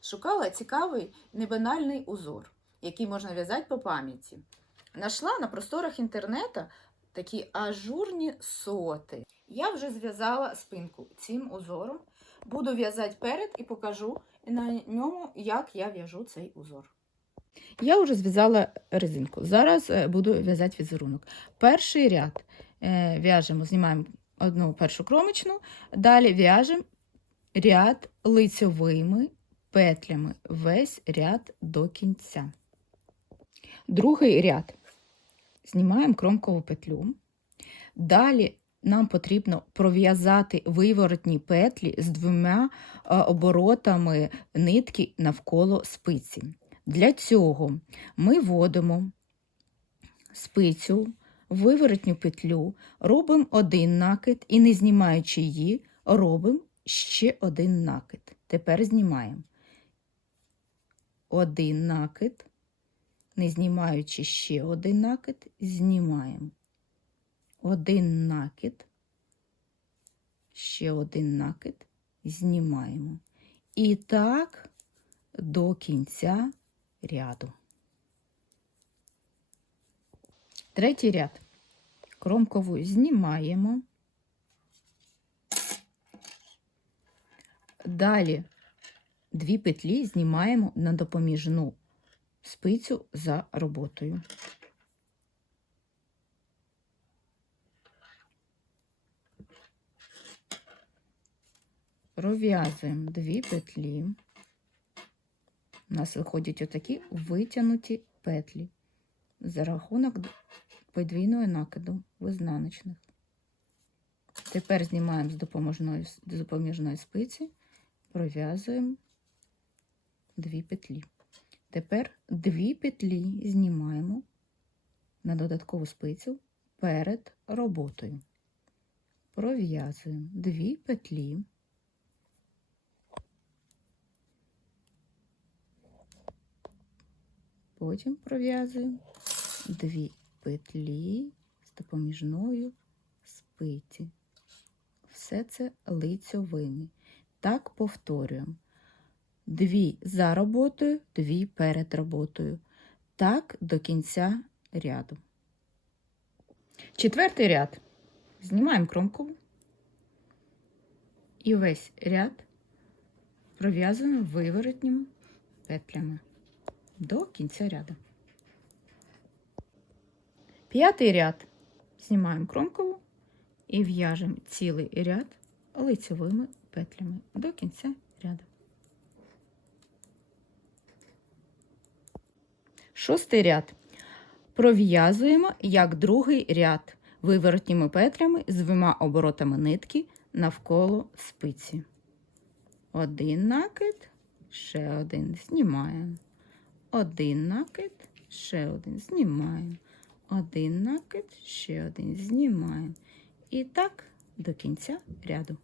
шукала цікавий небанальний узор, який можна в'язати по пам'яті. Нашла на просторах інтернету такі ажурні соти. Я вже зв'язала спинку цим узором. Буду в'язати перед і покажу на ньому, як я в'яжу цей узор. Я вже зв'язала резинку. Зараз е, буду в'язати візерунок. Перший ряд е, в'яжемо, знімаємо одну першу кромочну, далі в'яжемо ряд лицьовими петлями, весь ряд до кінця. Другий ряд знімаємо кромкову петлю. Далі нам потрібно пров'язати виворотні петлі з двома е, оборотами нитки навколо спиці. Для цього ми вводимо спицю виворотню петлю, робимо один накид і, не знімаючи її, робимо ще один накид. Тепер знімаємо один накид, не знімаючи ще один накид, знімаємо один накид, ще один накид, знімаємо. І так до кінця ряду. Третій ряд. Кромкову знімаємо. Далі дві петлі знімаємо на допоміжну спицю за роботою. Пров'язуємо дві петлі. У нас виходять отакі витягнуті петлі за рахунок подвійного накиду в ізнаночних. Тепер знімаємо з допоміжної, з допоміжної спиці, пров'язуємо дві петлі. Тепер дві петлі знімаємо на додаткову спицю перед роботою. Пров'язуємо дві петлі. Потім пров'язуємо дві петлі з допоміжною спиці. Все це лицьовими. Так повторюємо. Дві за роботою, дві перед роботою. Так до кінця ряду. Четвертий ряд. Знімаємо кромку. І весь ряд пров'язуємо виворотніми петлями до кінця ряду. П'ятий ряд знімаємо кромкову і в'яжемо цілий ряд лицевими петлями до кінця ряду. Шостий ряд пров'язуємо як другий ряд виворотніми петлями з двома оборотами нитки навколо спиці. Один накид, ще один знімаємо. Один накид, ще один знімаємо. Один накид, ще один знімаємо. І так до кінця ряду.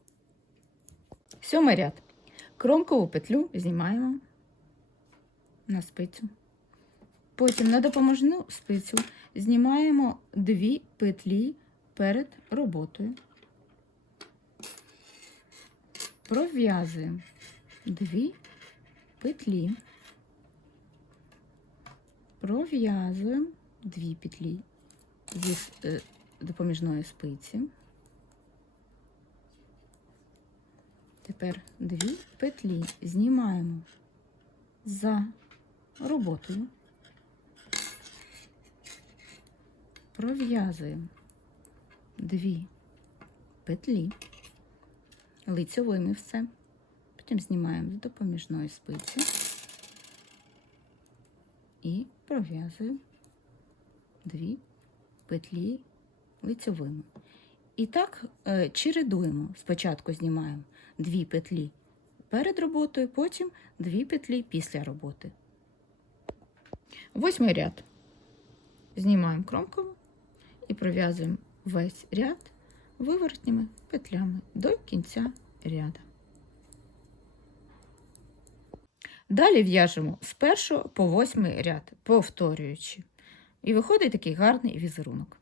Сьомий ряд. Кромкову петлю знімаємо на спицю. Потім на допоможну спицю знімаємо дві петлі перед роботою. Пров'язуємо дві петлі пров'язуємо дві петлі зі е, допоміжної спиці. Тепер дві петлі знімаємо за роботою, пров'язуємо дві петлі, лицьовими все, потім знімаємо з допоміжної спиці і пров'язую дві петлі лицьовими. І так е, чередуємо. Спочатку знімаємо дві петлі перед роботою, потім дві петлі після роботи. Восьмий ряд. Знімаємо кромкову пров'язуємо весь ряд виворотніми петлями до кінця ряду. Далі в'яжемо з першого по восьмий ряд, повторюючи. І виходить такий гарний візерунок.